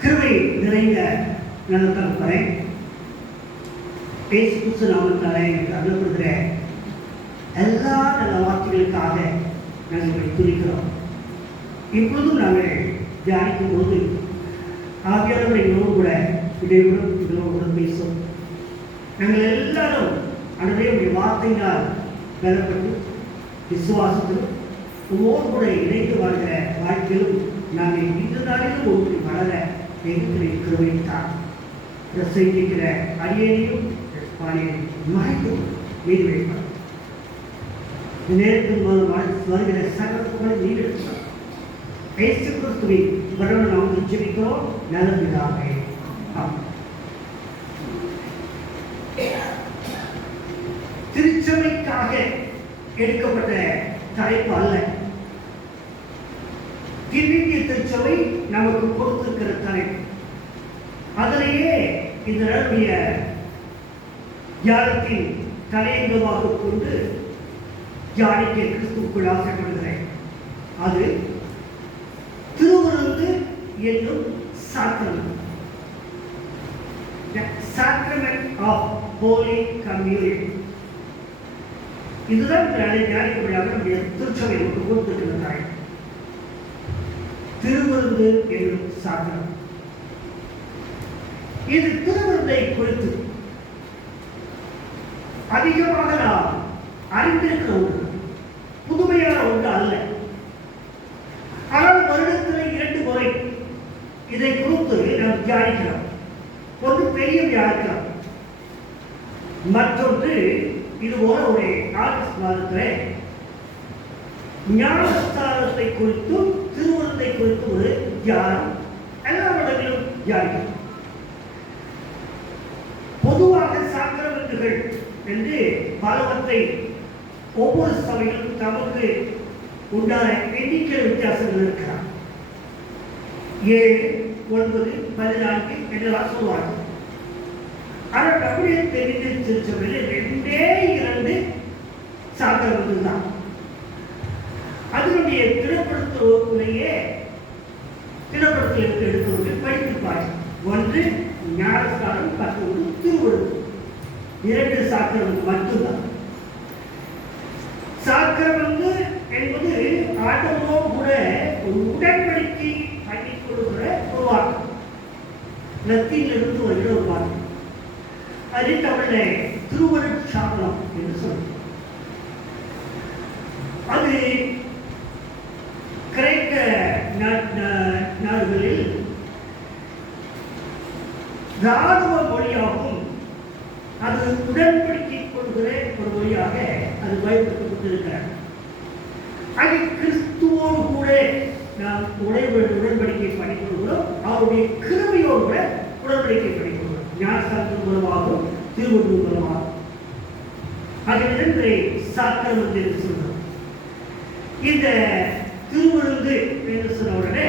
கிருபை நிறைந்த நல்ல தகப்பனே, இயேசு கிறிஸ்து நாமத்தாலே எனக்கு அருளப்படுகிற எல்லா நல்ல வார்த்தைகளுக்காக நாங்கள் துதிக்கிறோம். இப்பொழுதும் நாங்கள் தியானிக்கும் போது ஆகியவர்கள் எங்களோடு கூட இதோடு கூட பேசும். நாங்கள் எல்லாரும் அன்றைய வார்த்தையினால் பலப்பட்டு விசுவாசத்திலும் உங்களோடு கூட இணைந்து வாழ்கிற வாழ்க்கையிலும் நாங்கள் இந்த நாளிலும் ஒன்று வளர எங்களுக்கு கிருபைத்தான். பிரசங்கிக்கிற அடியேனையும் மறைக்கும் நீர் வைப்பார். நேரத்தின் வருகிற சகலத்துகளை நீர் எடுத்தார். இயேசு கிறிஸ்துவின் வரவு நாம் ஜெபிக்கிறோம். நல்லதுதாவே. திருச்சபைக்காக எடுக்கப்பட்ட தலைப்பு அல்ல. திவ்ய திருச்சபை நமக்கு கொடுத்திருக்கிற தலைப்பு. அதனையே இந்த நிலைய தியானத்தின் தலையங்கமாக கொண்டு தியானிக்க கிறிஸ்துக்குள் ஆசைப்படுகிறேன். அது திருவிருந்து என்னும் sacrament, sacrament of holy communion. இதுதான் தியானிக்கப்படாத நம்முடைய திருச்சபை நமக்கு கொடுத்திருக்கிற தலைப்பு. திருவிருந்து என்னும் சாக்ரமெண்ட். இது திருவிருந்தை குறித்து அதிகமாக நாம் அறிந்திருக்கிற ஒன்று, புதுமையான ஒன்று அல்ல. ஆனால் வருடத்தில் 2 முறை இதை குறித்து நாம் தியானிக்கிறோம். ஒன்று பெரிய வியாழக்கிழமை, மற்றொன்று இதுபோல ஒரு ஆகஸ்ட் மாதத்தில் ஞானஸ்தானத்தை குறித்தும் திருவிருந்தை குறித்து ஒரு தியானம் எல்லா இடங்களிலும் தியானிக்கிறோம். பொதுவாக சாக்கிரமெண்டுகள் என்று பலவற்றை ஒவ்வொரு சபையிலும் தமக்கு உண்டான எண்ணிக்கை வித்தியாசங்கள் இருக்கிறார். 7, 9, 14 என்றெல்லாம் சொல்வார்கள். ஆனால் நம்முடைய தெரிந்த திருச்சபையில் 2 சாக்கிரமெண்டு தான். அதனுடைய திடப்படுத்துவதிலேயே திடப்படுத்தலுக்கு எடுத்துவது படித்திருப்பார்கள். ஒன்று ஞானஸ்தானம், மற்றொன்று திருவிருந்து. 2 சாக்கிரமெண்டு மட்டும்தான். சாக்கிரமெண்டு என்பது ஆண்டவரோடு கூட ஒரு உடன்படிக்கை பண்ணிக் கொள்கிற ஒரு வார்த்தை. லத்தீனிலிருந்து வருகிற ஒரு வார்த்தை. அது தமிழில் திருவருட்சாதனம் என்று சொல்லுவோம். அது கிரேக்க நாடுகளில் ராணுவ மொழியாகவும் அது உடன்படிக்கை கொள்கிற ஒரு மொழியாக அது பயன்படுத்தப்பட்டிருக்கிறார். அது கிறிஸ்துவோடு கூட நாம் உடன்படிக்கை பண்ணிக்கொள்கிறோம். அவருடைய கிருபையோடு கூட உடன்படிக்கை பண்ணிக்கொள்கிறோம். ஞானஸ்தானத்தின் மூலமாகவும் திருவிருந்து மூலமாகும். அது சாக்கிரமெண்டு என்று சொல்கிறோம். இந்த திருவிருந்து என்று சொன்ன உடனே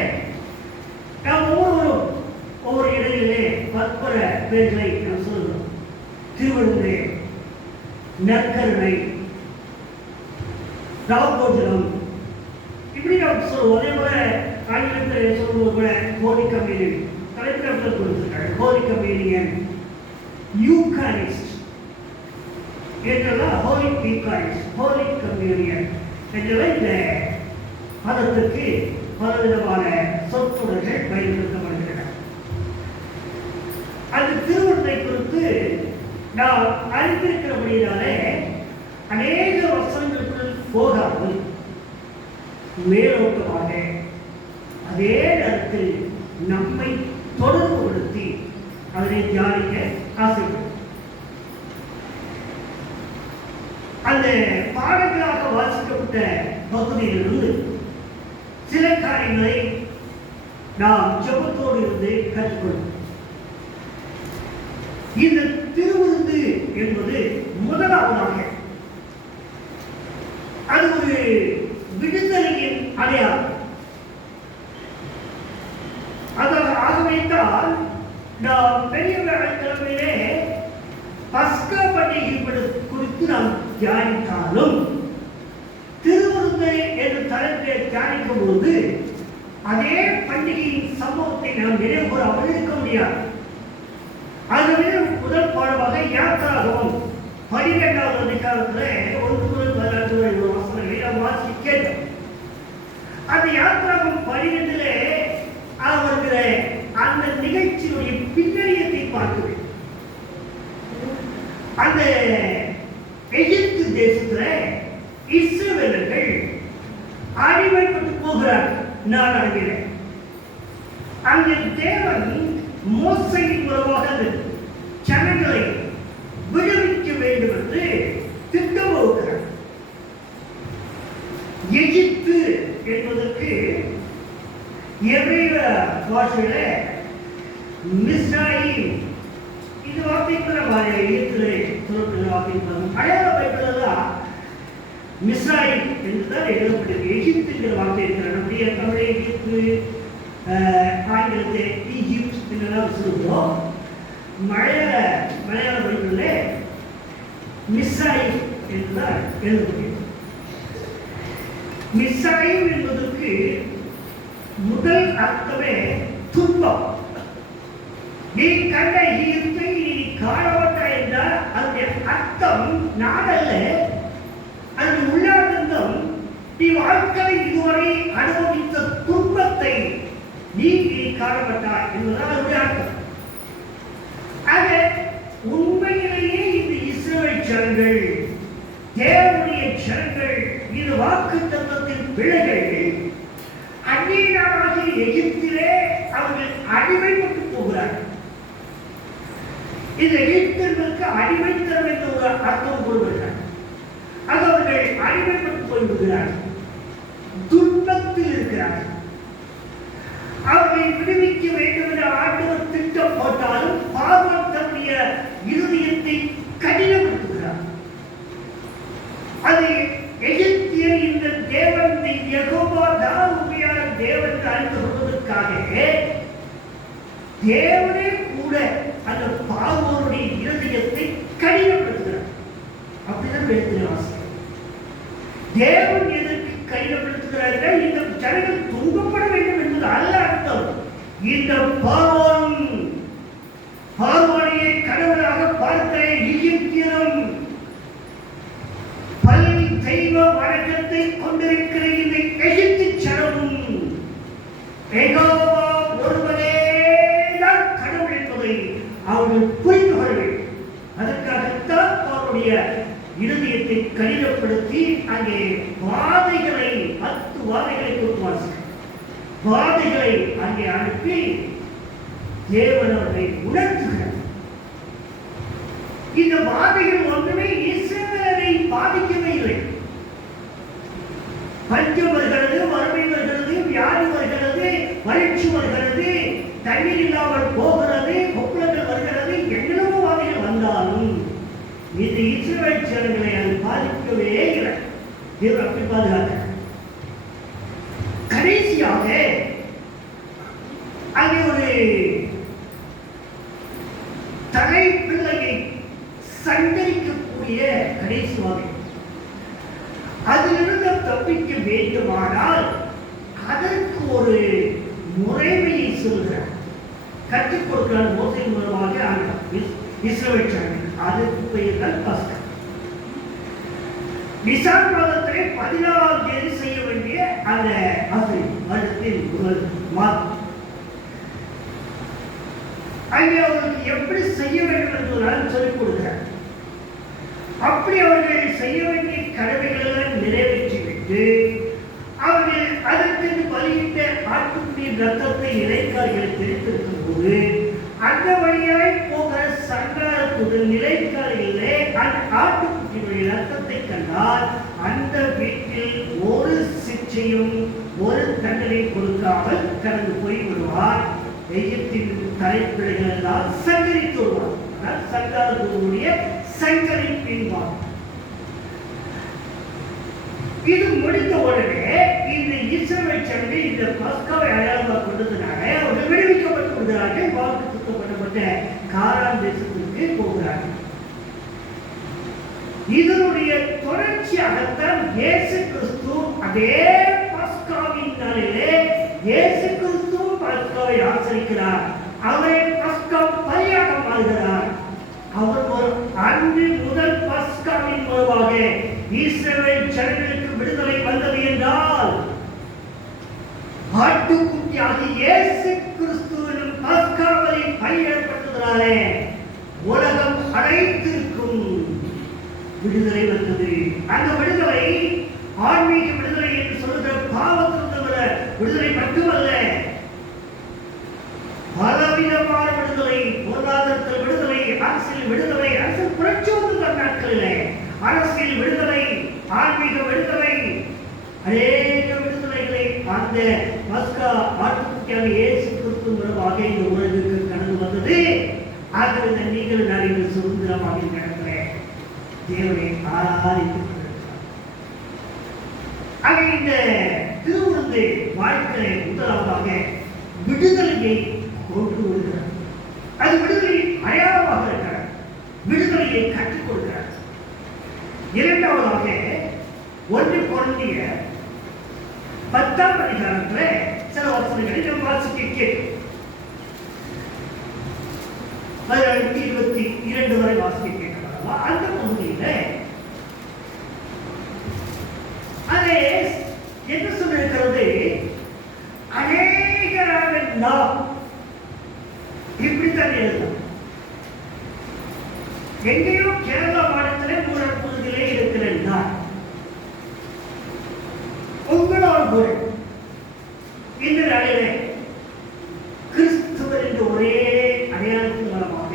நாம் ஒவ்வொருவரும் ஒவ்வொரு இடங்களிலே பற்பல பேர்களை நாம் சொல்கிறோம். திருவிருந்து, நற்கருணை, ராபோஜனம், இப்படி நாம் சொல்லுவோம். அதே போல ஆங்கிலத்தில் சொல்லுவது கூட ஹோலி கம்யூனியன் தலைப்பிடத்தில் கொடுத்திருக்காங்க. ஹோலி கம்யூனியன், யூகாரிஸ்ட் என்றெல்லாம் ஹோலி யூகாரிஸ்ட், ஹோலி கம்யூனியன் என்றெல்லாம் இந்த மதத்திற்கு பலவிதமான சொற்றொடர்கள் பயன்படுத்தப்படுகின்றன. அந்த திருவிருந்தை குறித்து நாம் அறிந்திருக்கிறபடியாலே அநேக வசனங்களுக்குள் போகாமல் மேலோட்டமாக அதே நேரத்தில் நம்மை தொடர்புபடுத்தி அதனை தியானிக்க ஆசைப்படும். அந்த பாடங்களாக வாசிக்கப்பட்ட பகுதியிலிருந்து சில காரியங்களை நாம் ஜெபத்தோடு இருந்து கற்றுக்கொள்வோம். இந்த திருவிருந்து என்பது முதலாவதாக அது ஒரு விடுதலையின் அடையாளம். ஆகவேதான் நாம் பெரிய வியாழக்கிழமையிலே பஸ்கா பண்டிகை குறித்து நாம் தியானித்தாலும் திருவிருந்தை என்று தலைப்பை தியானிக்கும் போது அதே பண்டிகையின் சம்பவத்தை நாம் நினைவுகூறாமல் இருக்க முடியாது. ஆகவே முதல் பாடமாக யாத்திராகமம் 12வது அதிகாரத்தில் 1 முதல் 14 வரை உள்ள வசனங்களை நாம் வாசிக்க கேட்டோம். அந்த யாத்திராகமம் 12 அவர்கள் அந்த நிகழ்ச்சியுடைய பின்னணியத்தை பார்க்கிறேன். அந்த எகிப்து தேசத்துல இஸ்ரவேலர்கள் அடிமைப்பட்டு போகிறார்கள். நான் அறிகிறேன். அங்கே தேவன் மோசையின் மூலமாக அந்த ஜனங்களை விடுவிக்க வேண்டும் என்று திட்டம் வகுக்கிறார். எகிப்து என்பதற்கு எபிரேய பாஷையில மிஸ்ராயிம் இது வார்த்தைக்குள்ள எழுத்துல சொல்லப்படுகிற வார்த்தை. மலையாள பைபிளெல்லாம் மிஸ்ராயிம் என்றுதான் எழுதப்பட்டிருக்கு. எகிப்துங்கிற வார்த்தை இருக்கிற நம்முடைய தமிழை எகிப்து, ஆங்கிலத்தை ஈஜிப்ட் என்றெல்லாம் சொல்லுவோம். மலையாள பைபிளில் மிஸ்ராயிம் என்றுதான் எழுதப்பட்டிருக்கு. மிஸ்ராயிம் என்பதற்கு முதல் அர்த்தமே துன்பம். நீ கண்ட ஈர்ப்பை நீ காணமாட்டாய் என்றால் அதனுடைய அர்த்தம் நாடல்ல, அது உள்ளார்ந்தம். நீ வாழ்க்கையில் இதுவரை அனுபவித்த துன்பத்தை நீ காணமாட்டாய் என்பதுதான் அதனுடைய அர்த்தம். ஆக உண்மையிலேயே இந்த இஸ்ரவேல் ஜனங்கள் தேவனுடைய ஜனங்கள், இது வாக்குத்தத்தத்தின் பிள்ளைகள். அந்நிய நாடாகிய எகிப்திலே அவர்கள் அடிமைப்பட்டு போகிறார்கள். இந்த எகிப்திற்கு அடிமைத்தனம் என்ற ஒரு அர்த்தம் கொள்கிறார்கள். அது அவர்கள் அடிமைப்பட்டு போய்விடுகிறார்கள், துன்பத்தில் இருக்கிறார்கள். அவர்களை விடுவிக்க வேண்டும் என்ற ஆண்டவர் திட்டம் போட்டாலும் பார்வோன் தன்னுடைய இருதயத்தை கடினப்படுத்துகிறார். அது எகிப்தியர் இந்த தேவன் யெகோவா தான் உண்மையான தேவன் அறிந்து கொள்வதற்காக தேவனே கூட அந்த பார்வோனுடைய இருதயத்தை கடினப்படுத்துகிறார். அப்படிதான் வேதத்தில் வாசிக்கிறோம். தேவன் எதற்கு கடினப்படுத்துகிறார்கள்? இந்த ஜனங்கள் துன்பப்பட வேண்டும் என்பது அல்ல அர்த்தம். இந்த பார்வோனையே கடவுளாக பார்த்த எகிப்தியரும் பல் தெய்வ வணக்கத்தை கொண்டிருக்கிற இந்த எகிப்து ஜனமும் யெகோவா ஒருவரே தான் கடவுள் என்பதை அவர்கள் புரிந்து கொள்ள வேண்டும். அதற்காகத்தான் அவருடைய இருதயத்தை கடினப்படுத்தி அங்கே வாதைகளை 10 வாதைகளை கொடுத்து வாதைகளை அங்கே அனுப்பி தேவன் அவர்களை உணர்த்துகிறார். இந்த வாதைகள் ஒன்றுமே இஸ்ரவேலை பாதிக்கவே இல்லை. பஞ்சம் வருகிறது, வறுமை வருகிறது, வியாதி வருகிறது, வறட்சி வருகிறது, தண்ணீர் இல்லாமல் போகிறது, கொப்புளங்கள் வருகிறது, எவ்வளவு வாதைகள் வந்தாலும் இது இஸ்ரவேல் ஜனங்களை அது பாதிக்கவே இல்லை. தேவன் அப்படி பாதுகாக்கிறார். கடைசியாக அங்கே ஒரு தலை பிள்ளையை சண்டரிக்கக்கூடிய கடைசி வாதை. அதிலிருந்து தப்பிக்க வேண்டுமானால் அதற்கு ஒரு முறைமையை சொல்கிறார், கற்றுக் கொடுக்கிறார் மோசே மூலமாக இஸ்ரவேல் ஜனங்கள். அதற்கு பெயர் தான் பஸ்கா. நிசான் மாதத்திலே 14ஆம் தேதி செய்ய வேண்டிய அந்த வருடத்தின் முதல் மாதம். அங்கே அவர்களுக்கு எப்படி செய்ய வேண்டும் என்பதனால் சொல்லிக் கொடுக்கிறார். அப்படி அவர்கள் செய்ய வேண்டிய கடமைகளை நிறைவேற்றிவிட்டு அவர்கள் அதற்கு பலியிட்ட ஆட்டுக்குட்டிய ரத்தத்தை நிலைக்காலிகளை தெரிவித்திருக்கும் போது அந்த வழியாய் போகிற சண்டாரத்துடன் நிலைக்காலிலே அந்த ஆட்டுக்குட்டியுடைய ரத்தத்தை கண்டால் அந்த வீட்டில் ஒரு சிற்றையும் ஒரு தண்டனை கொடுக்காமல் கடந்து போய் விடுவார். எகிப்தின் தலைப்பிள்ளைகள் எல்லாம் சங்கரித்து வருவார். சண்டாரத்துடைய சங்கரை பின்வார். இது முடிந்த உடனே இந்த இஸ்ரவேல் ஜனங்கள் இந்த பஸ்காவை அடையாளமாக கொண்டதுனால அவர்கள் விடுவிக்கப்பட்டு விடுகிறார்கள். வாக்கு சுத்தப்பட்ட கானான் தேசத்திற்கு போகிறார்கள். இதனுடைய தொடர்ச்சியாகத்தான் இயேசு கிறிஸ்து அதே பஸ்காவின் நாளிலே இயேசு பஸ்காவை ஆசரிக்கிறார். அவரே பஸ்கா பலியாக மாறுகிறார். அவர் ஒரு அன்று முதல் பஸ்காவின் மூலமாக இஸ்ரவேல் ஜனங்களுக்கு விடுதலை வந்தது என்றால் ஆட்டுக்குட்டியாக இயேசு கிறிஸ்துவின் பஸ்காவை பலியிடப்பட்டதனாலே உலகம் அனைத்திற்கும் விடுதலை வந்தது. அந்த விடுதலை ஆன்மீக விடுதலை என்று சொல்லுகிற பாவத்திலிருந்து விடுதலை மட்டுமல்ல, பலவிதமான விடுதலை, பொருளாதாரத்தில் விடுதலை, அரசியல் விடுதலை, அரசியல் புரட்சி வந்த நாட்களிலே அரசியல் விடுதலை, ஆன்மீக விடுதலை, அநேக விடுதலைகளை அந்த பஸ்கா ஆட்டுக்குட்டியாக இயேசு கிறிஸ்து மூலமாக இந்த உலகிற்கு கடந்து வந்தது. ஆகவே நீங்கள் நிறைய சுதந்திரமாக இருக்கிற தேவனை ஆராதித்து ஆக இந்த திருவிருந்து வாழ்க்கை முதலாவதாக விடுதலையை கொண்டு வருகிறார். அது விடுதலை அடையாளமாக இருக்கிறார், விடுதலையை கற்றுக் கொடுக்கிறார். இரண்டாவதாக 1 கொரிந்தியர் 10ஆம் அதிகாரத்தில் சில வசனங்களை நாம் வாசிக்க கேட்கிறோம். 22 வரை வாசிக்க கேட்கிறோம். அந்த பகுதியில் அது என்ன சொல்லிருக்கிறது? அநேகராக நாம் இப்படித்தான் எழுதலாம். எங்கேயோ கேரளா மாநிலத்திலே மூணாம் பகுதியிலே இருக்கிறேன் நான். உங்களோடு இந்த நாளிலே கிறிஸ்துவர் என்ற ஒரே அடையாளத்தின் மூலமாக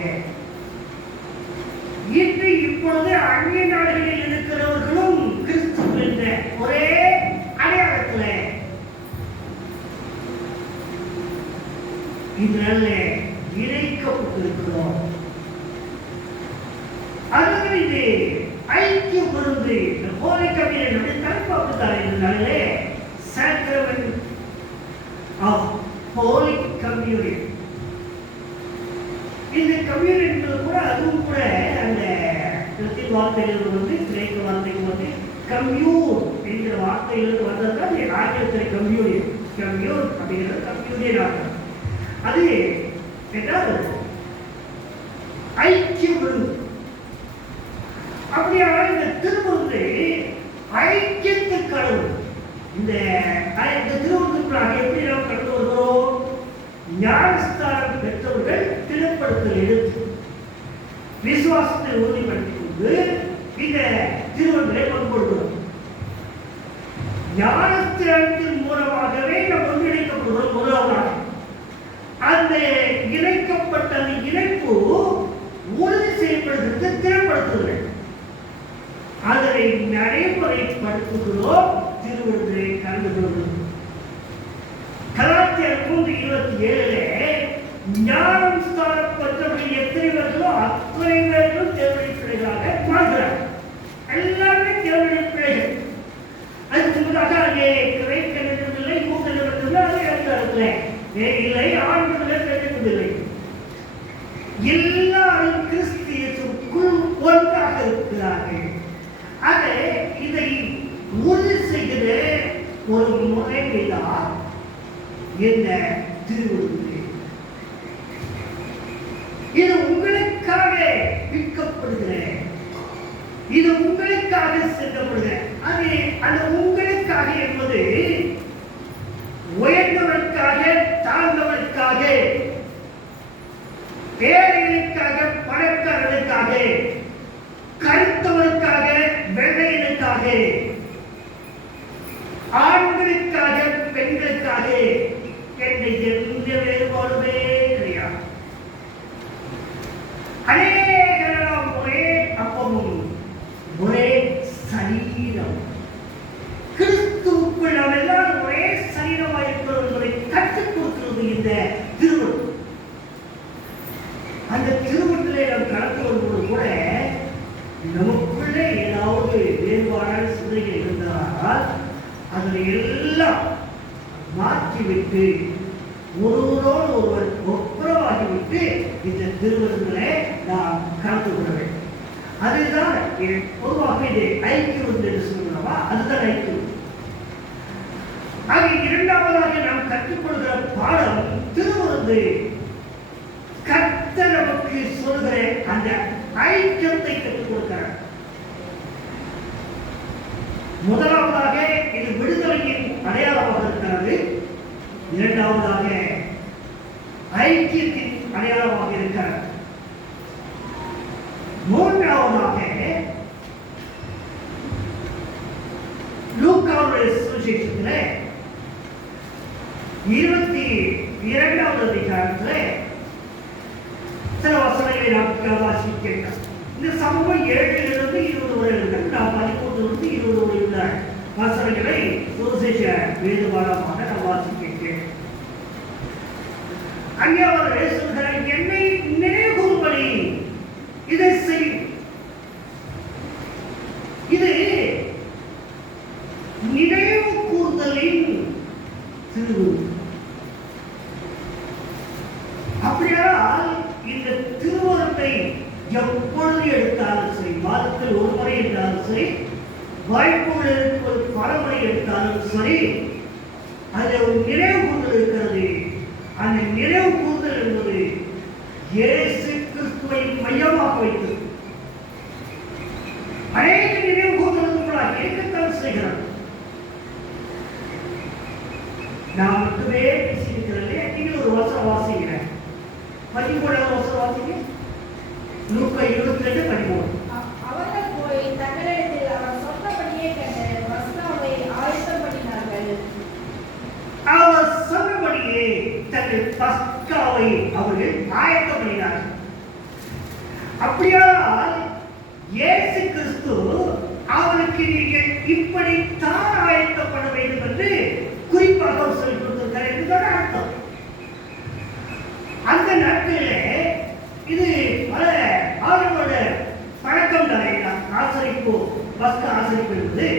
இன்று இப்பொழுது அந்நிய நாடுகளில் இருக்கிறவர்களும் கிறிஸ்துவர் என்ற ஒரே அடையாளத்தில் இந்த நாளில் இணைக்கப்பட்டிருக்கிறோம். அதுவே இது ஐக்கியம் பொருந்து ஹோலி கம்யூனியன் நம்முடைய தலைப்பாக்குத்தார் என்ற நாளிலே சாக்ரமென்ட் ஆஃப் ஹோலி கம்யூனியன். இந்த கம்யூனியன் கூட அதுவும் கூட அந்த லத்தீன் வார்த்தைகள் வந்து கிரேக்க வார்த்தைகள் வந்து கம்யூன் என்கிற வார்த்தைகள் வந்ததுதான் ஆங்கிலத்தில் கம்யூனியன். கம்யூன் அப்படிங்கிறது கம்யூனியன் ஆகும். அது என்றால் ஐக்கியம். அப்படியான இந்த திருவிருந்து ஐக்கியத்துக்கான இந்த திருவிருந்துக்குள்ளாக எப்படி நாம் கடந்து வருகிறோம்? ஞானஸ்தானம் பெற்றவர்கள் திடப்படுத்தல் எடுத்து விசுவாசத்தை உறுதிப்படுத்திக் கொண்டு இந்த திருவிருந்திலே பங்கு கொள்கிறோம். ஞானஸ்தானத்தின் மூலமாகவே நாம் ஒன்றிணைக்கப்படுகிறோம். முதலாவதாக அந்த இணைக்கப்பட்ட அந்த இணைப்பு உறுதி செய்யப்படுகிறது, திடப்படுத்துகிறது. அதனை நடைமுறைப்படுத்துகிறோம். திருவிருந்திலே கலந்து கொள்கிறோம். கலாத்தியர் 3:27 ஞானம் ஸ்தானம் பெற்றவர்கள் எத்தனை பேர்களோ அத்தனை பேர்களும் தேவனுடைய பிள்ளைகளாக மாறுகிறார். எல்லாருமே தேவனுடைய பிள்ளைகள். அதுக்கு முன்னதாக அங்கே கிரேக்க நிறுவனமில்லை, யூத நிறுவனமில்லை, அதே இடத்துல இல்லை, ஆண்களை பெற்றுக்கொண்டில்லை. எல்லாரும் கிறிஸ்து இயேசுவுக்குள் ஒன்றாக இருக்கிறார்கள். ஆக இதை உறுதி செய்கிற ஒரு முறைதான் இந்த திருவிருந்து. இது உங்களுக்காக விற்கப்படுகிற, இது உங்களுக்காக செல்லப்படுகிற. அது அந்த உங்களுக்காக என்பது உயர்ந்தவர்களுக்காக, தாழ்ந்தவர்களுக்காக, ஏழைகளுக்காக, பணக்காரர்களுக்காக, கருத்தவர்களுக்காக, வெள்ளையனுக்காக, ஆண்களுக்காக, பெண்களுக்காக என்ற எந்த வேறுபாடுமே கிடையாது. அநேகரெல்லாம் ஒரே அப்பமும் ஒரே சரீரம். கிறிஸ்துவுக்குள் நாம் எல்லாரும் ஒரே சரீரமாக இருக்கிறோம் என்பதை கற்றுக் கொடுக்கிறது இந்த திருவிழா. அந்த திருவிழாவிலே நாம் கலந்து வரும்போது கூட நமக்குள்ளே ஏதாவது வேறுபாடான சிந்தனைகள் இருந்தால் அதனை எல்லாம் மாற்றிவிட்டு ஒருவரோடு ஒருவர் ஒப்புரவாகிவிட்டு இந்த திருவிருந்திலே நாம் கலந்து கொள்ள வேண்டும். அதுதான் பொதுவாக இது ஐக்கியம் என்று சொல்கிறோமா, அதுதான் ஐக்கியம். ஆக இரண்டாவதாக நாம் கற்றுக்கொள்கிற பாடம் திருவிருந்து வந்து கர்த்தர் நமக்கு சொல்கிற அந்த ஐக்கியத்தை கற்றுக் கொடுக்கிறார். முதலாவதாக இது விடுதலையின் அடையாளமாக இருக்கிறது. இரண்டாவதாக ஐக்கியத்தின் அடையாளமாக இருக்கிறது. மூன்றாவதாக லூக்காவுடைய சுவிசேஷத்திலே 22வது அதிகாரத்திலே சில வசனங்களை நாம் வாசிக்கிறோம். இந்த சமூகம் 7லிருந்து 20 வரை இருக்கிறது. நாம் 13லிருந்து 20 வரை உள்ள வசனங்களை சுவிசேஷ வேதபாடமாக நாம் வாசிக்கிறோம். அங்கே அவர் சொல்கிறார், என்னை நினைவுகூறும்படி இதை செய். இது நினைவு கூறுதலின் திருவுருவம். அப்படியானால் இந்த திருவுருவத்தை எப்பொழுது எடுத்தாலும் சரி, வாரத்தில் ஒரு முறை எடுத்தாலும் சரி, வாய்ப்புகள் பலமுறை எடுத்தாலும் சரி, அதில் ஒரு நினைவு கூறுதல் இருக்கிறது. அந்த நினைவு கூறுதல் என்பது இயேசு கிறிஸ்துவை மையமாக வைத்தது. அநேக நினைவு கூறுதல் இருக்கத்தான் செய்கிறது. நான் மட்டுமே பேசியிருக்கிறேன். நீங்கள் ஒரு வசனம் வாசிக்கிறேன். 13வது வசனம் வாசிங்க. லூக்கா 22:13. அவர்கள் போய் தங்களிடத்தில் அவர் சொன்னபடியே கண்டு பஸ்காவை ஆயத்தம் பண்ணினார்கள். அவர் சொன்னபடியே தங்கள் பஸ்காவை அவர்கள் ஆயத்தம் பண்ணினார்கள். அப்படியானால் இயேசு கிறிஸ்து அவருக்கு நீங்கள் இப்படித்தான் ஆயத்தம் பண்ண வேண்டும் என்று குறிப்பாக சொல்லிக் கொடுத்திருக்கிறார் என்றுதான் அர்த்தம். அந்த நாட்களிலே இது பல ஆளுநரோட பழக்கம் தானே ஆசரிப்பு, பஸ்கா ஆசரிப்பு என்பது.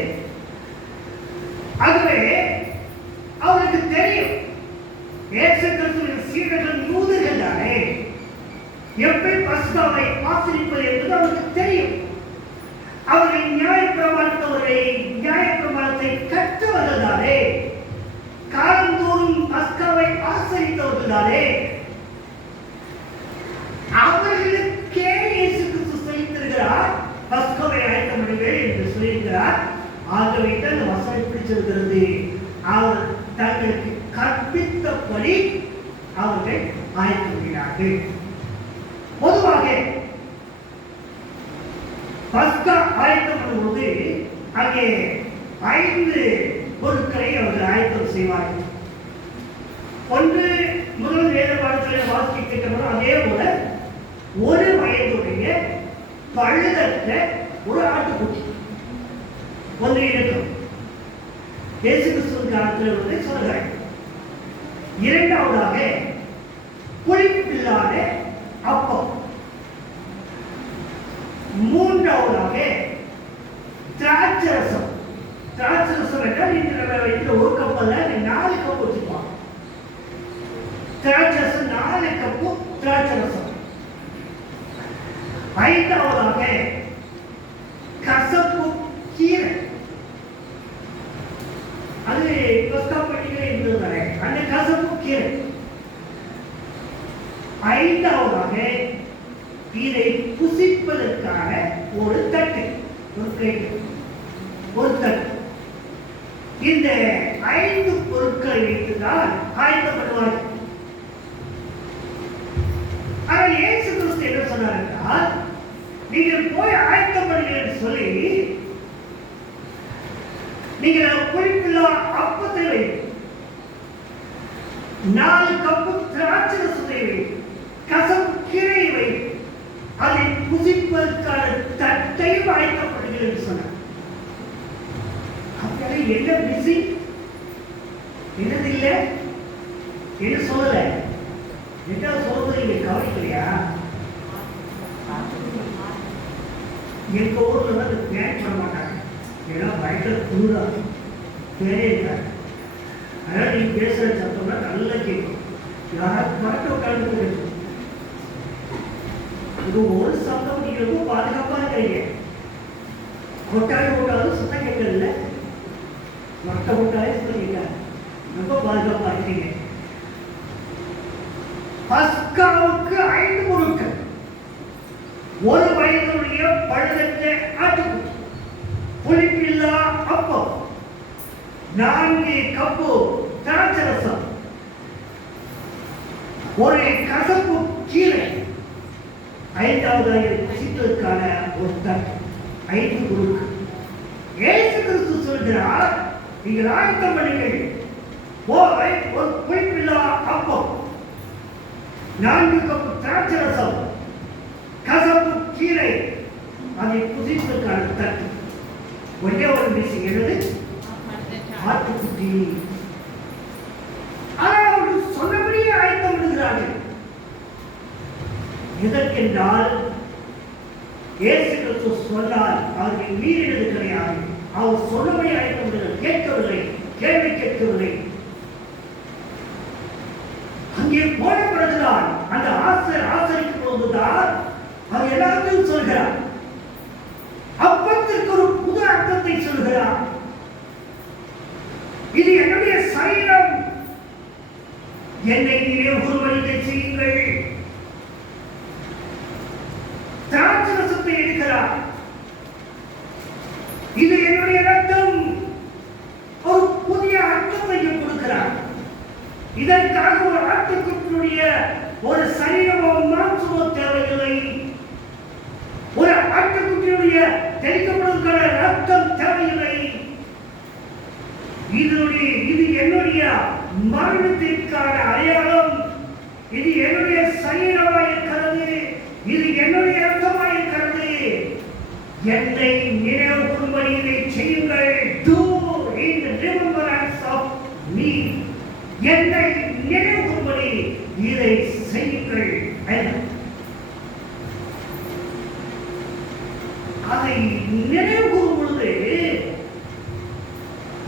ஆகவே அவருக்கு தெரியும் இயேசு கிறிஸ்துவின் சீடர்கள் யூதர்கள் தானே, எப்படி பஸ்காவை ஆசரிப்பது என்பது அவருக்கு தெரியும். அவர்கள் நியாயப்பிரமாணத்தை கற்றவர்கள் தானே, காலந்தோறும் பஸ்காவை ஆசரித்தவர்கள் தானே. அவர்களுக்கே இயேசு கிறிஸ்து சொல்லித்திருக்கிறார், பஸ்காவை ஆயத்தம் பண்ணுங்கள் என்று சொல்லியிருக்கிறார். ஆகவே தான் அந்த வசனம் பிடிச்சிருக்கிறது. அவர் தங்களுக்கு கற்பித்தபடி அவர்கள் ஆயத்தம் பண்ணினார்கள். பொதுவாக பஸ்கா ஆயத்தம் பண்ணும்போது அங்கே 5 பொருட்களை அவர்கள் ஆயத்தம் செய்வார்கள். ஒன்று, முதல் வேத பாடத்தில் வாசிக்கின்ற அதே போல 1 வயதுடைய பழுதற்ற ஒரு ஆட்டுக்குட்டி ஒன்று இருக்கும். இயேசு கிறிஸ்துவின் காலத்தில் வந்து சொல்கிறார். இரண்டாவதாக புளிப்பில்லாத அப்பம். மூன்றாவதாக திராட்சரசம். திராட்சரசம் என்றால் இந்த வைக்கிற ஒரு கப் அல்ல, 4 கப் வச்சுப்பாங்க. திராட்சரசம் 4 கப்பு திராட்சரசம். ஐந்தாவதாக கசப்பு கீரை. அது பஸ்கா பண்டிகை இருந்தது. அந்த கசப்பு கீரை. ஐந்தாவதாக இதை புசிப்பதற்கான ஒரு தட்டு, ஒரு பிளேட், ஒரு தட்டு. இந்த 5 பொருட்களை வைத்துதான் ஆயத்தப்படுவார்கள். ஆனால் இயேசு கிறிஸ்து என்ன சொன்னார் என்றால், நீங்கள் போய் ஆயத்தப்படுங்கள் என்று சொல்லி நீங்கள் புளிப்பில்லா அப்பத்தை வைத்து 4 கப்பு திராட்சரசத்தை வைத்து கசப்பு கீரை வைத்து அதை புசிப்பதற்கான தட்டையும் ஆயத்தப்படுங்கள் என்று சொன்னார். அப்படி என்ன பிஸி என்னது இல்லை என்ன சொல்லல, என்ன சொல்றது நீங்க கவனிக்கலையா? எங்க ஊர்ல வந்து பேன் பண்ண மாட்டாங்க, ஏன்னா பயங்கர குளிரா பேரே இருக்காது. அதனால நீங்க பேசுற சத்தம்னா நல்லா கேட்கும். யாராவது மரத்தை உட்கார்ந்து இது ஒரு சத்தம் நீங்க ரொம்ப பாதுகாப்பா இருக்கிறீங்க. கொட்டாய் போட்டாலும் சுத்தம் கேட்கல, மரத்தை போட்டாலே சுத்தம் கேட்காது. ரொம்ப பாதுகாப்பா இருக்கீங்க. பஸ்காவுக்கு 5 பொருட்கள். 1 வயதுடைய பழுதற்ற ஆட்டுக்குட்டி, புளிப்பில்லா அப்பம், 4 கப்பு திராட்சரசம், 1 கசப்பு கீரை, 5வது புசிப்பதற்கான ஒரு தட்டு. 5 பொருட்கள். இயேசு கிறிஸ்து சொல்கிறார், நீங்கள் ஆயத்தம் பண்ணுங்கள். போய் ஒரு புளிப்பில்லா அப்பம், 4 கப்பு திராட்சரசம், கசப்பு கீரை, அதை புசிப்பதற்கான தட்டு. ஒரே ஒரு விஷயம் என்னது? ஆட்டுக்குட்டி. ஆனால் அவர்கள் சொன்னபடியே ஆயத்தம் பண்ணுகிறார்கள். எதற்கென்றால் இயேசு கிறிஸ்து சொன்னால் அவர்கள் மீறினது கிடையாது. அவர் சொன்னபடி ஆயத்தம் பண்ணுகிறார். கேட்கவில்லை, கேள்வி கேட்கவில்லை. அங்கே போன பிறகுதான் அந்த ஆசரிக்கும் போதுதான் அவர் எல்லாத்தையும் சொல்கிறார். அப்பத்திற்கு ஒரு புது அர்த்தத்தை சொல்கிறார். இது என்னுடைய சரீரம், என்னை நினைவுகூரும்படி செய்யுங்கள். திராட்சரசத்தை எடுக்கிறார். இது என்னுடைய ரத்தம். ஒரு புதிய அர்த்தத்தை கொடுக்கிறார். இதற்காக ஒரு ஆட்டுக்குட்டியுடைய ஒரு சரீரமோ மாம்சமோ தேவையில்லை. ஒரு ஆட்டுக்குட்டியுடைய தெளிக்கப்படுவதற்கான ரத்தம் தேவையில்லை. இது என்னுடைய மரணத்திற்கான அடையாளம். இது என்னுடைய சரீரமாக இருக்கிறது. இது என்னுடைய ரத்தமாக இருக்கிறது. என்னை நினைவுகூரும்படி இதை செய்யுங்கள். Do in remembrance of me. என்னை நினைவுகூரும்படி இதை செய்யுங்கள். அதை நினைவுகூரும் பொழுது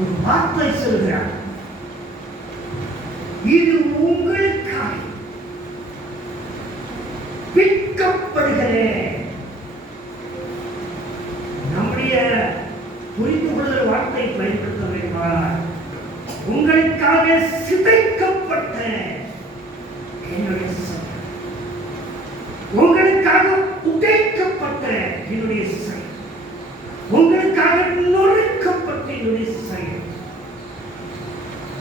ஒரு வார்த்தை சொல்கிறார், இது உங்களுக்காக விற்கப்படுகிறேன். நம்முடைய புரிந்து கொள்ளுதல் வார்த்தை பயன்படுத்த வேண்டும். உங்களுக்காக சிதைக்கப்பட்ட என்னுடைய சரீரம், உங்களுக்காக உடைக்கப்பட்ட என்னுடைய சரீரம், உங்களுக்காக நொறுக்கப்பட்ட என்னுடைய சரீரம்.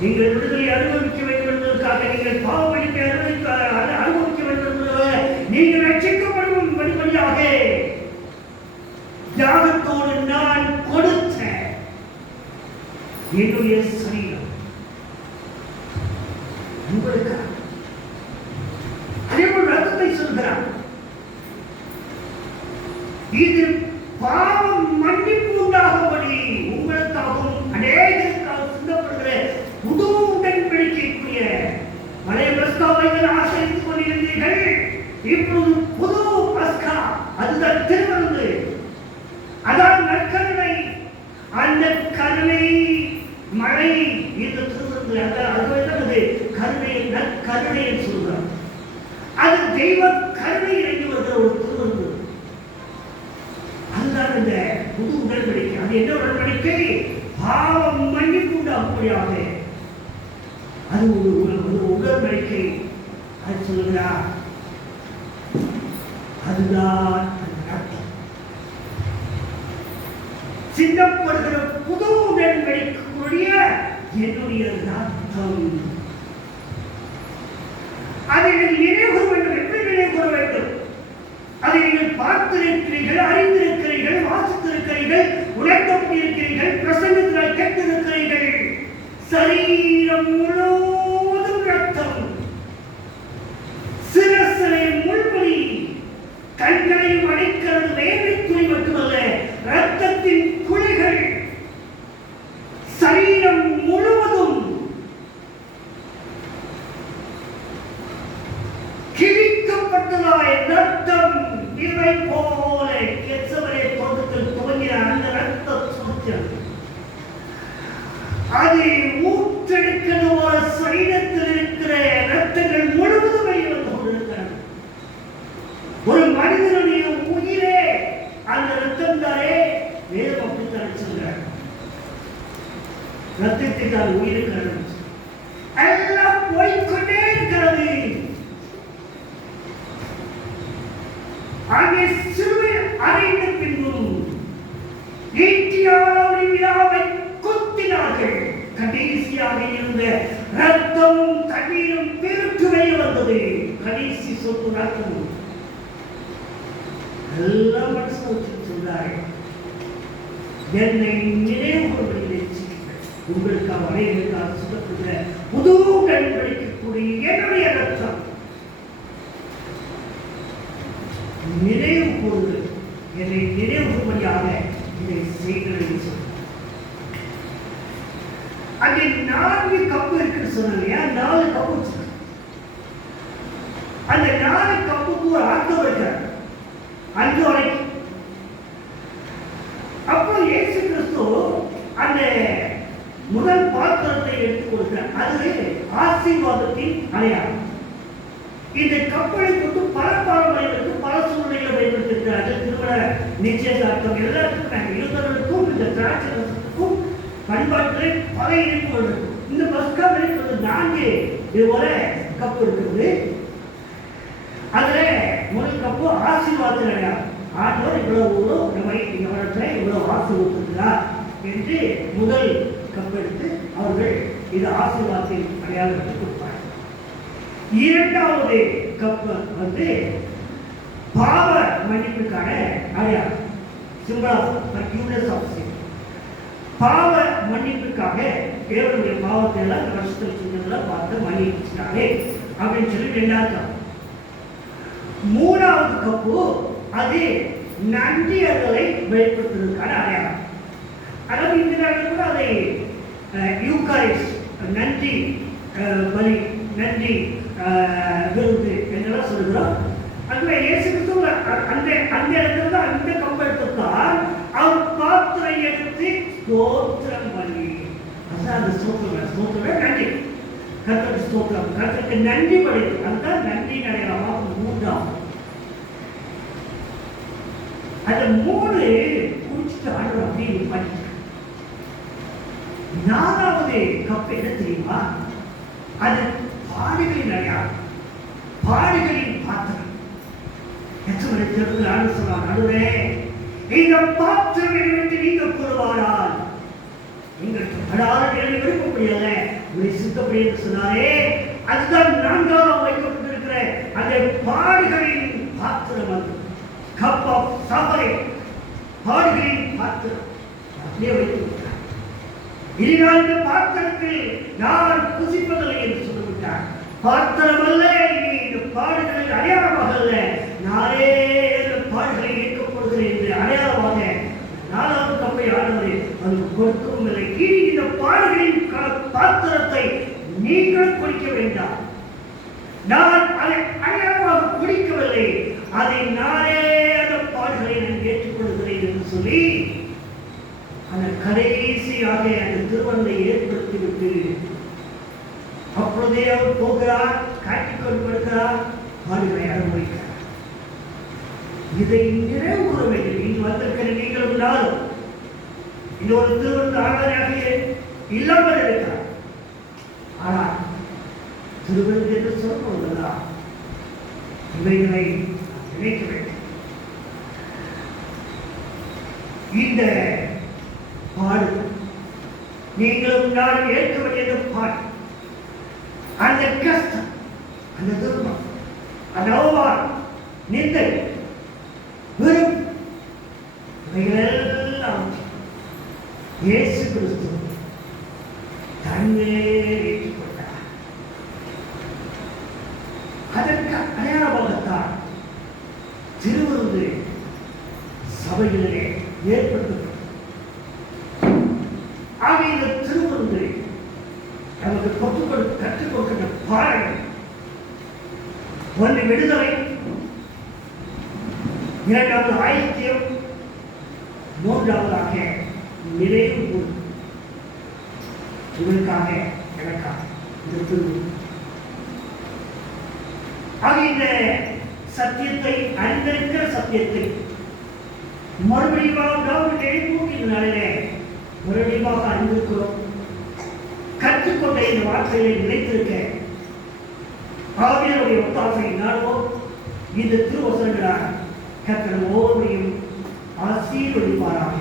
நீங்கள் விடுதலை அனுபவிக்க வேண்டும் என்பதற்காக, நீங்கள் பாவமளிப்பை அனுபவிக்க வேண்டும் என்பதாக, நீங்கள் ரட்சிக்கப்படும் படிப்படியாக தியாகத்தோடு நான் கொடுத்த என்னுடைய சரீரம் உங்களுக்காக. அதே போல் ரத்தத்தை சொல்கிறார், இது பாவம் மன்னிப்பு உண்டாகும்படி உங்களுக்காகவும் அநேகருக்காக சிந்தப்படுகிற புது உடன்படிக்கைக்குரிய பழைய பஸ்காவை ஆசிரித்துக் கொண்டிருந்தீர்கள். இப்பொழுது புது பஸ்கா, அதுதான் திருமணம், அதான் நற்கருணை. அந்த கருணை மழை இந்த திருமணம், அது கருணை, நற்கருணை சொல்றார். அது தெய்வ கருணை இறங்கி வருகிற ஒரு திருமணம். அதுதான் இந்த புது உடன்படிக்கை. அது என்ன உடன்படிக்கை? பாவம் மன்னிப்பு உண்டாகும்படியாக அது ஒரு உடன்படிக்கை. அது சொல்லுகிறார், அதுதான் ரத்தம். சிந்தப்படுகிற புது உடன்படிக்கைக்குரிய என்னுடைய ரத்தம். அதை நினைவு வேண்டும். எப்படி நினைவு வேண்டும்? அதை நீங்கள் பார்த்திருக்கிறீர்கள், அறிந்திருக்கிறீர்கள், வாசித்திருக்கிறீர்கள், உணர்த்தப்பட்டிருக்கிறீர்கள், பிரசங்கத்தில் கேட்டிருக்கிறீர்கள். சரீரம் முழுவதும் ரத்தம், சிரசிலே முள்முடி, கண்களையும் அடைக்கிறது வேலை துணி மட்டுமல்ல, ரத்தத்தின் குழிகள் சரீரம் முழுவதும் கிழிக்கப்பட்டதாய் ரத்தம் இவை போல எச்சவரே தோட்டத்தில் துவங்கின அந்த ரத்தம் சுத்தம். அதை ஊற்றெடுக்கிற ஒரு சரீரத்தில் இருக்கிற ரத்தங்கள் முழுவதும் வெளிவந்து கொண்டிருக்கிறது. ஒரு மனிதனுடைய உயிரே அந்த ரத்தம் தானே. வேதம் அப்படித்தான் சொல்கிறார், ரத்தத்தை தான் உயிருக்கு எல்லாம் போய்கொண்டே இருக்கிறது. கடைசி சொத்து எல்லாம் மனசுல வச்சு சொல்றாரு, என்னை நினைவு கூறுவதில் உங்களுக்கு அவரைகளுக்காக சொல்லப்படுகிற புது கண்களிக்கக்கூடிய என்னுடைய ரத்தம். நினைவு கூறுவது, என்னை நினைவு கூறுவதாக இதை செய்கிறது சொல்ற. அங்கே 4 கப்பு இருக்குன்னு சொன்னாங்க. 4 கப்பு வச்சு அந்த 4 கப்புக்கு ஒரு அர்த்தம் இருக்கிறார். 5 வரைக்கும். அப்போ இயேசு கிறிஸ்து அந்த முதல் பாத்திரத்தை எடுத்துக் கொடுக்கிறார். அது ஆசீர்வாதத்தின் அடையாளம். இந்த கப்பலை கொண்டு பல பாரம்பரியங்களுக்கு பல சூழ்நிலைகளை பயன்படுத்தியிருக்கிறார்கள். திருமண நிச்சயதார்த்தம் எல்லாத்துக்கும் இருந்தவர்களுக்கும் இந்த திராட்சரசத்துக்கும் பண்பாட்டிலே பல இணைப்புகள் இருக்கும். இந்த பஸ்காவில் 4 இதுபோல கப்பு இருக்கிறது. அதுல முதல் கப்பு ஆசீர்வாதத்தின் அடையாளம். ஆண்டவர் இவ்வளவு நம்மை இவரத்தை இவ்வளவு ஆசீர்வதிக்கிறார் என்று முதல் கப் எடுத்து அவர்கள் இது ஆசீர்வாதத்தின் அடையாளத்தை கொடுப்பார்கள். 2வது கப் பாவ மன்னிப்புக்கான அடையாளம், symbol of forgiveness of sin. பாவ மன்னிப்புக்காக தேவனுடைய பாவத்தை எல்லாம் இந்த வருஷத்தில் செஞ்சதெல்லாம் பார்த்து மன்னிச்சுட்டாரே அப்படின்னு சொல்லி 2வது கப். 3வது கப்பு அது நன்றி அறிதலை வெளிப்படுத்துவதற்கான அடையாளம். அதாவது இந்த நாளில் கூட அதை யூகாரிஸ்ட் நன்றி பலி, நன்றி விருது என்றெல்லாம் சொல்கிறோம். அதுல இயேசு கிறிஸ்து அந்த இடத்துல தான் அந்த கப்பை எடுத்துத்தான் அவர் பாத்திரை எடுத்து ஸ்தோத்திரம் பண்ணி, அதான் அந்த ஸ்தோத்திரம் நன்றி, கர்த்தருக்கு ஸ்தோத்திரம், கர்த்தருக்கு நன்றி பலி, அதுதான் நன்றி அடையாளமாக 3வது. அந்த 3 குடிச்சிட்டு ஆடுறோம் அப்படின்னு பண்ணிட்டு 4வது கப் என்ன தெரியுமா? அது பாடுகளின் அடையாளம், பாடுகளின் பாத்திரம். எத்தனை தெரிந்து ஆண்டு சொன்னார், நடுவே இந்த பாத்திரம் என்று நீங்க கூறுவாரால் எங்களுக்கு படாத நிலை விரும்ப முடியல, உங்களை சித்தப்படி என்று சொன்னாரே. அதுதான் 4வது வைக்கப்பட்டிருக்கிற அந்த பாடுகளின் பாத்திரம். அது கப் ஆஃப் சஃபரிங், பாடுகளின் பாத்திரம் அப்படியே வைத்து இதனால் இந்த பாத்திரத்தில் நான் புசிப்பதில்லை என்று சொல்லிவிட்டார். பாத்திரம் அல்ல, இந்த பாடுகளில் அடையாளமாக அல்ல, நானே இந்த பாடுகளை இயக்கப்படுகிறேன் என்று அடையாளமாக 4வது கப்பை ஆடுவதை அதுக்கு கொடுக்கவும் இல்லை. இனி இந்த பாடுகளின் பாத்திரத்தை நீங்கள் குடிக்க வேண்டாம், நான் அதை அடையாளமாக குடிக்கவில்லை, அதை நானே அந்த பாடுகளை நான் ஏற்றுக்கொள்கிறேன் என்று சொல்லி அந்த கடைசியாக அந்த திருமணத்தை ஏற்படுத்திவிட்டு அப்பொழுதே அவர் போகிறார், காட்டிக்கொண்டு வருகிறார், பாடுகளை அனுபவிக்கிறார். இதை நிறைவு கூற வேண்டும். இங்கு வந்திருக்கிற நீங்களும் நானும் இன்னொரு திருமண ஆராதனையாக இல்லாமல் இருக்கிறார். ஆனால் திருமணம் என்று சொல்லுவதெல்லாம் இவைகளை நினைக்க வேண்டும். இந்த பாடு நீங்களும் நானும் ஏற்க வேண்டியது பாடு. அந்த கஷ்டம், அந்த துன்பம், அந்த அவமானம், நிந்தை, வெறும் இவைகளெல்லாம் இயேசு கிறிஸ்து தன்னை ஏற்றுக்கொண்டார். அதற்கு அடையாளமாகத்தான் திருவிருந்து சபைகளிலே ஏற்படுத்தப்பட்டது. ஆக இந்த திருவிருந்து நமக்கு கற்றுக் கொடுக்கின்ற பாடங்கள், ஒன்று விடுதலை, 2வது ஆயத்தியம், 3வதாக நிறைவு கூறு. இவருக்காக எனக்காக இந்த திருவிருந்து. ஆக இந்த சத்தியத்தை, அறிந்திருக்கிற சத்தியத்தை மறுபடியும் நாம் நினைப்போம். இந்த நாளிலே மறுபடியும் அறிந்திருக்கிறோம். கற்றுக்கொண்ட இந்த வார்த்தைகளை நினைத்திருக்க ஆவியாருடைய ஒத்தாசை நாடுவோம். இந்த திருவசனங்களால் கர்த்தர் ஒவ்வொருவரையும் ஆசீர்வதிப்பாராக.